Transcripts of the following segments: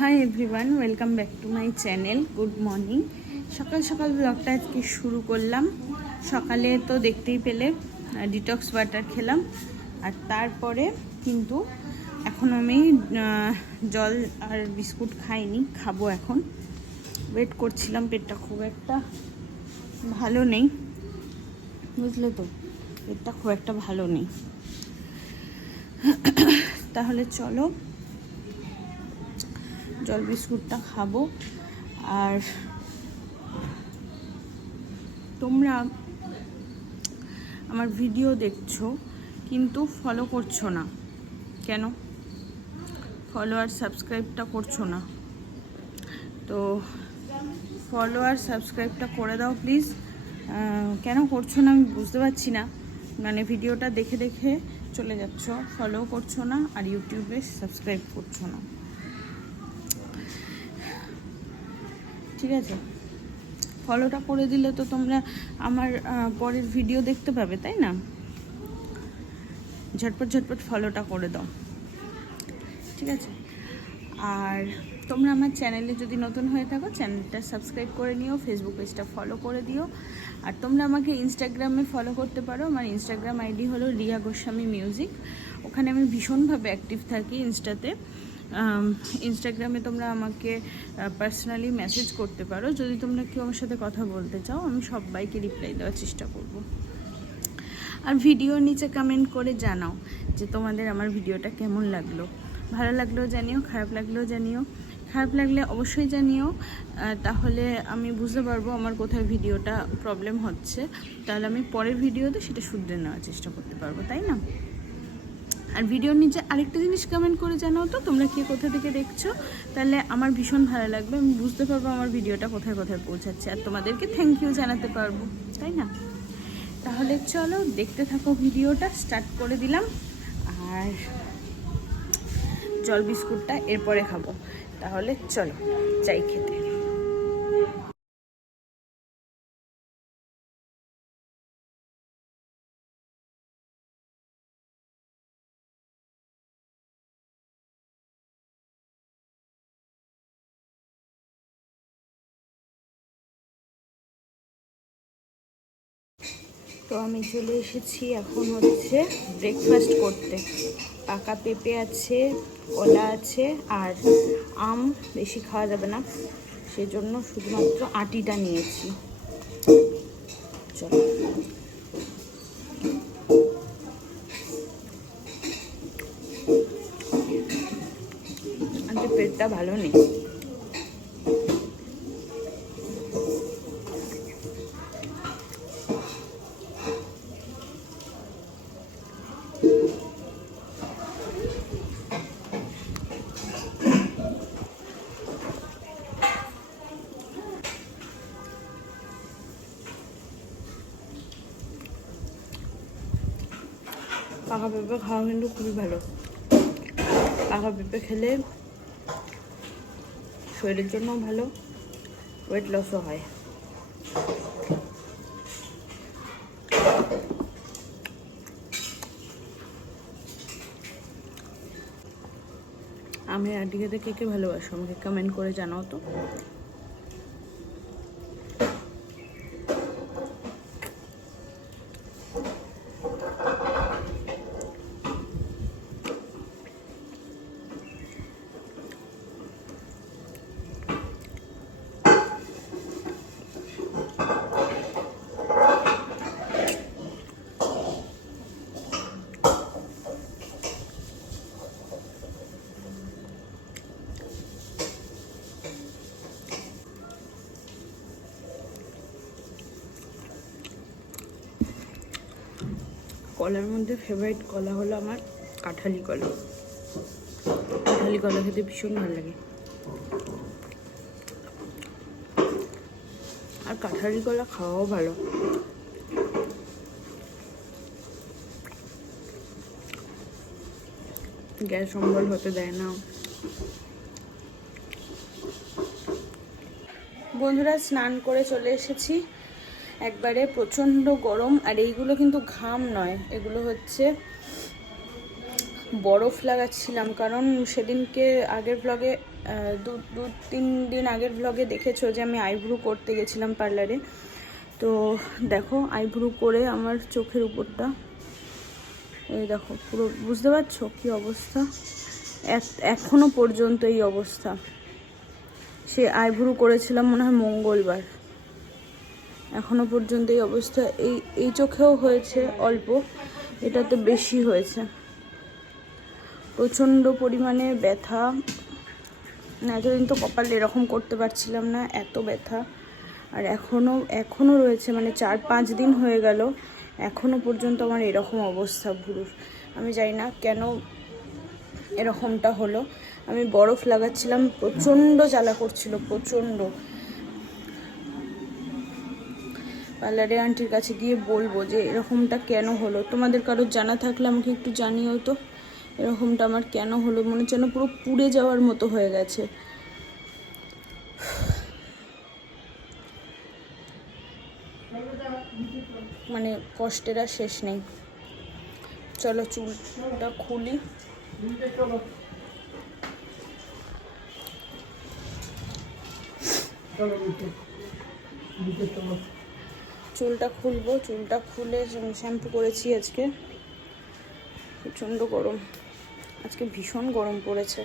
Hi everyone, welcome back to my channel. Good morning. সকাল সকাল ব্লগটা আজকে শুরু করলাম। সকালে তো দেখতেই পেলে ডিটক্স ওয়াটার খেলাম, আর তারপরে কিন্তু এখন আমি জল আর বিস্কুট খাইনি, খাবো এখন। ওয়েট করছিলাম, পেটটা খুব একটা ভালো নেই, বুঝলে তো, পেটটা খুব একটা ভালো নেই। তাহলে চলো জল বিস্কুটটা খাবো। আর তোমরা আমার ভিডিও দেখছো কিন্তু ফলো করছো না কেন? ফলো আর সাবস্ক্রাইবটা করছো না, তো ফলো আর সাবস্ক্রাইবটা করে দাও প্লিজ। কেন করছো না আমি বুঝতে পারছি না। মানে ভিডিওটা দেখে দেখে চলে যাচ্ছ, ফলো করছো না আর ইউটিউবে সাবস্ক্রাইব করছো না। ঠিক আছে, ফলোটা করে দিলে তো তোমরা আমার পরের ভিডিও দেখতে পাবে, তাই না? ঝটপট ঝটপট ফলোটা করে দাও, ঠিক আছে? আর তোমরা আমার চ্যানেলে যদি নতুন হয়ে থাকো, চ্যানেলটা সাবস্ক্রাইব করে নিও, ফেসবুক পেজটা ফলো করে দিও। আর তোমরা আমাকে ইনস্টাগ্রামে ফলো করতে পারো। আমার ইনস্টাগ্রাম আইডি হলো রিয়া গোস্বামী মিউজিক। ওখানে আমি ভীষণভাবে অ্যাক্টিভ থাকি ইনস্টাতে। ইনস্টাগ্রামে তোমরা আমাকে পার্সোনালি মেসেজ করতে পারো। যদি তোমরা কেউ আমার সাথে কথা বলতে চাও, আমি সবাইকে রিপ্লাই দেওয়ার চেষ্টা করব। আর ভিডিওর নিচে কমেন্ট করে জানাও যে তোমাদের আমার ভিডিওটা কেমন লাগলো। ভালো লাগলেও জানিও, খারাপ লাগলেও জানিও। খারাপ লাগলে অবশ্যই জানিও, তাহলে আমি বুঝতে পারবো আমার কোথায় ভিডিওটা প্রবলেম হচ্ছে। তাহলে আমি পরের ভিডিওতে সেটা শুধরে নেওয়ার চেষ্টা করতে পারবো, তাই না? আর ভিডিওর নিচে আরেকটা জিনিস কমেন্ট করে জানাও তো, তোমরা কে কোথা থেকে দেখছো। তাহলে আমার ভীষণ ভালো লাগবে, আমি বুঝতে পারবো আমার ভিডিওটা কোথায় কোথায় পৌঁছাচ্ছে, আর তোমাদেরকে থ্যাংক ইউ জানাতে পারবো, তাই না? তাহলে চলো দেখতে থাকো, ভিডিওটা স্টার্ট করে দিলাম। আর জল বিস্কুটটা এরপরে খাবো। তাহলে চলো যাই খেতে। তো আমি চলে এসেছি, এখন হচ্ছে ব্রেকফাস্ট করতে। পাকা পেঁপে আছে, কলা আছে, আর আম বেশি খাওয়া যাবে না, সেজন্য শুধুমাত্র আটিটা নিয়েছি। চলো, আজকে পেটটা ভালো নেই। পাকা পেঁপে খাওয়া কিন্তু খুবই ভালো। পাকা পেঁপে খেলে শরীরের জন্য ভালো, ওয়েট লসও হয়। আমি আটি খেতে কে কে ভালোবাসো আমাকে কমেন্ট করে জানাও তো। কলার মধ্যে ফেভারিট কলা হলো আমার কাঁঠালি কলা। কাঁঠালি কলা খেতে ভীষণ ভালো লাগে। আর কাঁঠালি কলা খাওয়াও ভালো। গ্যাস অম্বল হতে দেয় না। বন্ধুরা, স্নান করে চলে এসেছি, একবারে প্রচণ্ড গরম। আর এইগুলো কিন্তু ঘাম নয়, এগুলো হচ্ছে বরফ লাগাচ্ছিলাম, কারণ সেদিনকে আগের ব্লগে দু তিন দিন আগের ব্লগে দেখেছো যে আমি আইব্রু করতে গেছিলাম পার্লারে। তো দেখো আইব্রু করে আমার চোখের উপরটা এই দেখো পুরো, বুঝতে পারছো কি অবস্থা, এখনো পর্যন্ত এই অবস্থা। সে আইব্রু করেছিলাম মনে হয় মঙ্গলবার, এখনো পর্যন্ত এই অবস্থা। এই চোখেও হয়েছে অল্প, এটাতে বেশি হয়েছে। প্রচণ্ড পরিমাণে ব্যথা, এতদিন তো কপালে এরকম করতে পারছিলাম না, এত ব্যথা। আর এখনও রয়েছে, মানে 4-5 দিন হয়ে গেল, এখনও পর্যন্ত আমার এরকম অবস্থা ভুরুর। আমি জানি না কেন এরকমটা হলো। আমি বরফ লাগাচ্ছিলাম, প্রচণ্ড জ্বালা করছিল, প্রচণ্ড। পার্লারে আন্টির কাছে গিয়ে বলবো যে এরকমটা কেন হলো। তোমাদের কারোর জানা থাকলে আমাকে একটু জানিও তো, এরকমটা আমার কেন হলো। মনে হচ্ছে না পুরো পুড়ে যাওয়ার মতো হয়ে গেছে। মানে কষ্টের আর শেষ নেই। চলো চুলটা খুলি। চুলটা খুলবো, চুলটা খুলে শ্যাম্পু করেছি আজকে। প্রচণ্ড গরম, আজকে ভীষণ গরম পড়েছে।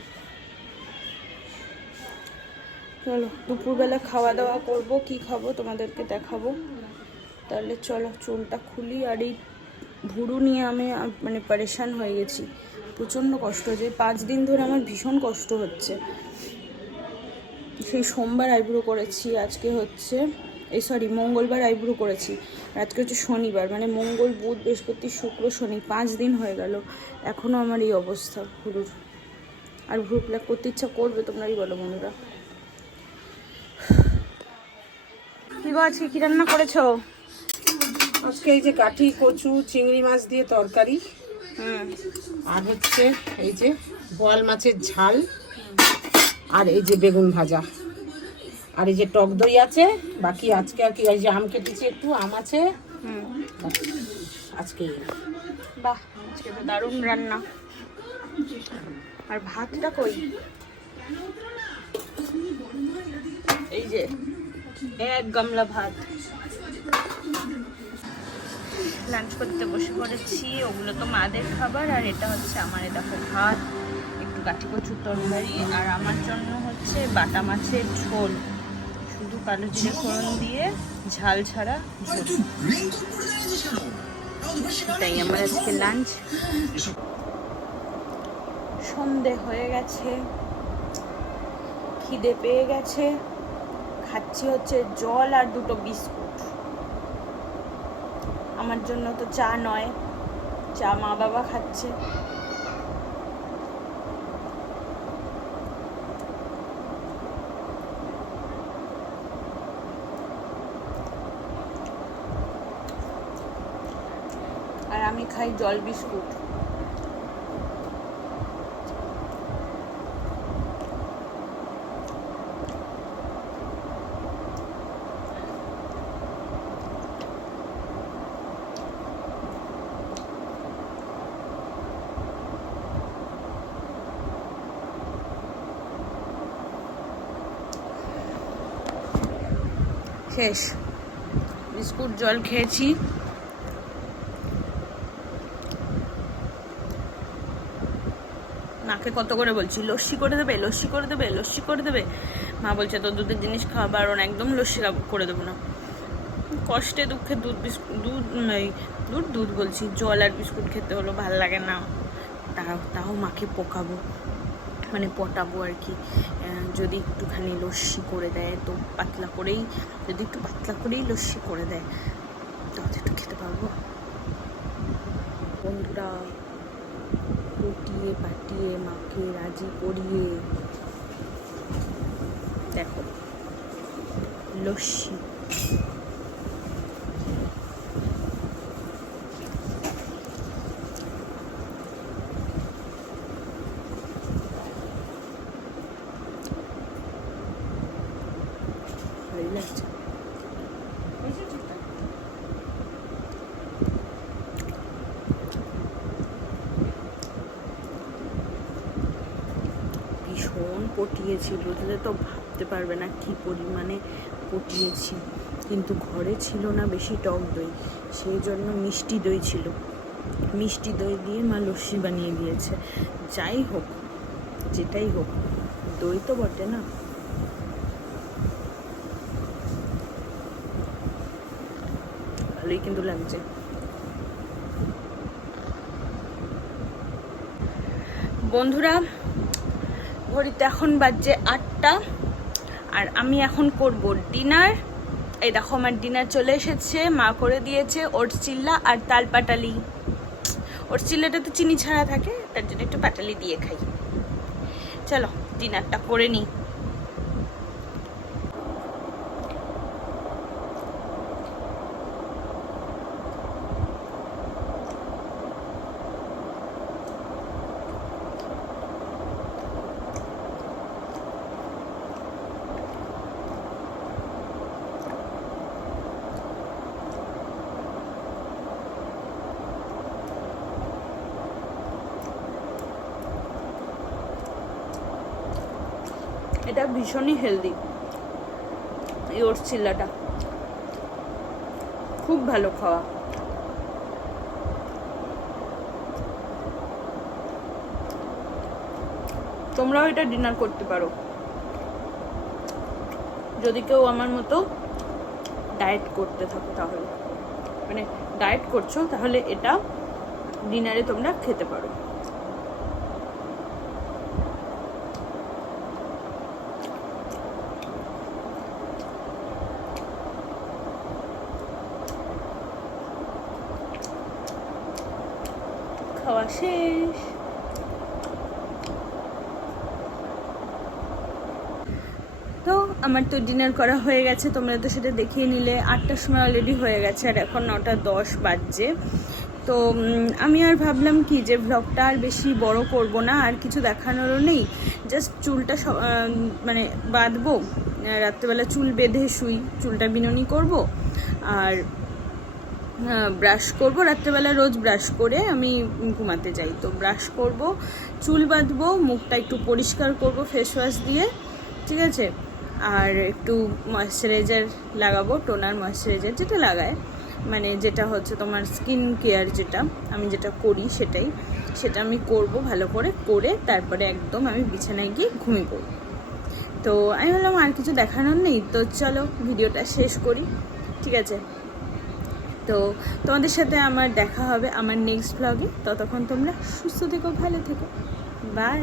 চলো দুপুরবেলা খাওয়া দাওয়া করবো, কি খাবো তোমাদেরকে দেখাবো। তাহলে চলো চুলটা খুলি। আর এই ভুরু নিয়ে আমি মানে পরেশান হয়ে গেছি, প্রচণ্ড কষ্ট হচ্ছে। 5 দিন ধরে আমার ভীষণ কষ্ট হচ্ছে। সেই সোমবার আইব্রো করেছি, আজকে হচ্ছে মঙ্গলবার আইব্রো করেছি, আর আজকে হচ্ছে শনিবার। মানে মঙ্গল, বুধ, বৃহস্পতি, শুক্র, শনি, 5 দিন হয়ে গেল, এখনও আমার এই অবস্থা ভুরুর। আর ভুরু প্লাক করতে ইচ্ছা করবে, তোমরাই বলো বন্ধুরা। কি গো আজকে কি রান্না করেছো? আজকে এই যে কাঠি কচু চিংড়ি মাছ দিয়ে তরকারি, আর হচ্ছে এই যে বোয়াল মাছের ঝাল, আর এই যে বেগুন ভাজা, আর এই যে টক দই আছে। বাকি আজকে আর কি, এই যে আম কেটেছি একটু, আম আছে আজকে। বাহ, আজকে তো দারুণ রান্না। আর ভাতটা কই? এই যে 1 গামলা ভাত। লাঞ্চ করতে বসে পড়েছি, ওগুলো তো মাদের খাবার, আর এটা হচ্ছে আমার। দেখো ভাত, একটু কাঠি কচুর তরকারি, আর আমার জন্য হচ্ছে বাটা মাছের ঝোল, শুধু কালো জিরে ফোড়ন দিয়ে, ঝাল ছাড়া ঝোল। এটাই আমার আজকে লাঞ্চ। সন্ধে হয়ে গেছে, খিদে পেয়ে গেছে, খাচ্ছি হচ্ছে জল আর 2টো বিস্কুট। আমার জন্য তো চা নয়, চা মা বাবা খাচ্ছে। আর আমি খাই জল বিস্কুট। শেষ, বিস্কুট জল খেয়েছি। মাকে কত করে বলছি লস্যি করে দেবে, লস্যি করে দেবে, লস্যি করে দেবে। মা বলছে তো দুধের জিনিস খাবার, ওর একদম লস্যি করে দেবো না। কষ্টে দুঃখে দুধ বলছি, জল আর বিস্কুট খেতে হলো, ভাল লাগে না। তাও মাকে মানে পটাবো আর কি। যদি একটুখানি লস্যি করে দেয় তো পাতলা করেই, যদি একটু পাতলা করেই লস্যি করে দেয় তাহলে একটু খেতে পারবো। বন্ধুরা পটিয়ে পাটিয়ে মাকে রাজি করিয়ে দেখো লস্যি। ভালোই লাগছে। ভীষণ পটিয়েছি, বুঝলে তো, ভাবতে পারবে না কি পরিমাণে পটিয়েছি। কিন্তু ঘরে ছিল না বেশি টক দই, সেই জন্য মিষ্টি দই ছিল, মিষ্টি দই দিয়ে মা লস্যি বানিয়ে দিয়েছে। যাই হোক, যেটাই হোক, দই তো বটে না। ভালোই কিন্তু লাগছে। বন্ধুরা, ঘড়িতে এখন বাজছে 8টা, আর আমি এখন করব ডিনার। এই দেখো আমার ডিনার চলে এসেছে, মা করে দিয়েছে ওটস চিল্লা আর তাল পাটালি। ওটস চিল্লাটা তো চিনি ছাড়া থাকে, তার জন্য একটু পাটালি দিয়ে খাই। চলো ডিনারটা করে নিই। এটা ভীষণই হেলদি, এই ওটস চিল্লাটা খুব ভালো খাওয়া। তোমরাও এটা ডিনার করতে পারো যদি কেউ আমার মতো ডায়েট করতে থাকো, তাহলে মানে ডায়েট করছো তাহলে এটা ডিনারে তোমরা খেতে পারো। খাওয়া শেষ। তো আমার তো ডিনার করা হয়ে গেছে, তোমরা তো সেটা দেখিয়ে নিলে। 8টার সময় অলরেডি হয়ে গেছে, আর এখন 9টা 10 বাজছে। তো আমি আর ভাবলাম কি যে ভ্লগটা আর বেশি বড় করব না, আর কিছু দেখানোরও নেই। জাস্ট চুলটা মানে বাঁধবো, রাত্রেবেলা চুল বেঁধে শুই, চুলটা বিনুনি করব, আর ব্রাশ করব। রাত্রেবেলা রোজ ব্রাশ করে আমি ঘুমাতে যাই, তো ব্রাশ করব, চুল বাঁধবো, মুখটা একটু পরিষ্কার করব ফেস ওয়াশ দিয়ে, ঠিক আছে। আর একটু ময়েশ্চারাইজার লাগাবো, টোনার ময়েশ্চারাইজার যেটা লাগায়, মানে যেটা হচ্ছে তোমার স্কিন কেয়ার, যেটা আমি যেটা করি সেটা আমি করব ভালো করে তারপরে একদম আমি বিছানায় গিয়ে ঘুমিয়ে পড়ব। তো আমি বললাম আর কিছু দেখানোর নেই, তো চলো ভিডিওটা শেষ করি, ঠিক আছে। তো তোমাদের সাথে আমার দেখা হবে আমার নেক্সট ব্লগে। ততক্ষণ তোমরা সুস্থ থেকো, ভালো থেকো, বাই।